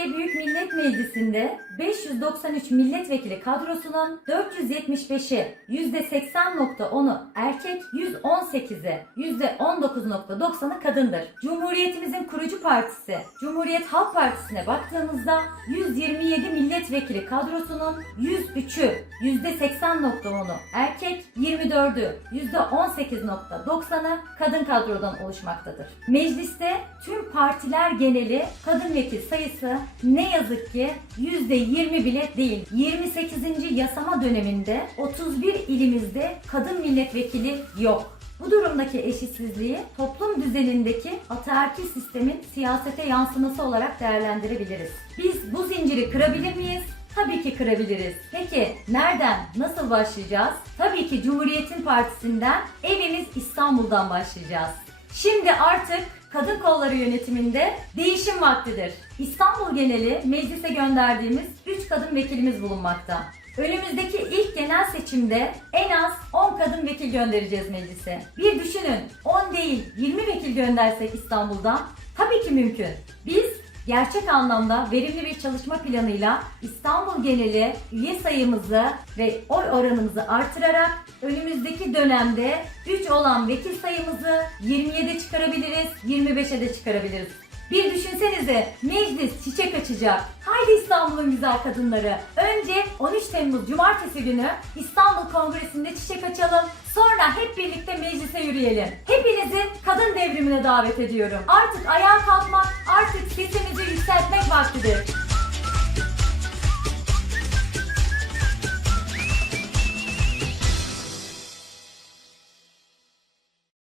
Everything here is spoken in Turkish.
Türkiye Büyük Millet Meclisi'nde 593 milletvekili kadrosunun 475'i %80.10'u erkek, 118'i %19.90'ı kadındır. Cumhuriyetimizin kurucu partisi Cumhuriyet Halk Partisi'ne baktığımızda 127 milletvekili kadrosunun 103'ü %80.10'u erkek, 24'ü %18.90'ı kadın kadrodan oluşmaktadır. Mecliste tüm partiler geneli kadın vekil sayısı ne yazık ki %20 bile değil. 28. yasama döneminde 31 ilimizde kadın milletvekili yok. Bu durumdaki eşitsizliği toplum düzenindeki ataerkil sistemin siyasete yansıması olarak değerlendirebiliriz. Biz bu zinciri kırabilir miyiz? Tabii ki kırabiliriz. Peki nereden, nasıl başlayacağız? Tabii ki Cumhuriyet'in partisinden, evimiz İstanbul'dan başlayacağız. Şimdi artık kadın kolları yönetiminde değişim vaktidir. İstanbul geneli meclise gönderdiğimiz 3 kadın vekilimiz bulunmakta. Önümüzdeki ilk genel seçimde en az 10 kadın vekil göndereceğiz meclise. Bir düşünün 10 değil 20 vekil göndersek İstanbul'dan tabii ki mümkün. Biz gerçek anlamda verimli bir çalışma planıyla İstanbul geneli üye sayımızı ve oy oranımızı artırarak önümüzdeki dönemde 3 olan vekil sayımızı 27'ye çıkarabiliriz, 25'e de çıkarabiliriz. Bir düşünsenize meclis çiçek açacak. Haydi İstanbul'un güzel kadınları. Önce 13 Temmuz Cumartesi günü İstanbul Kongresi'nde çiçek açalım. Sonra hep birlikte meclise yürüyelim. Hepinizi kadın devrimine davet ediyorum. Artık ayağa kalkmak, artık sesimizi yükseltmek vaktidir.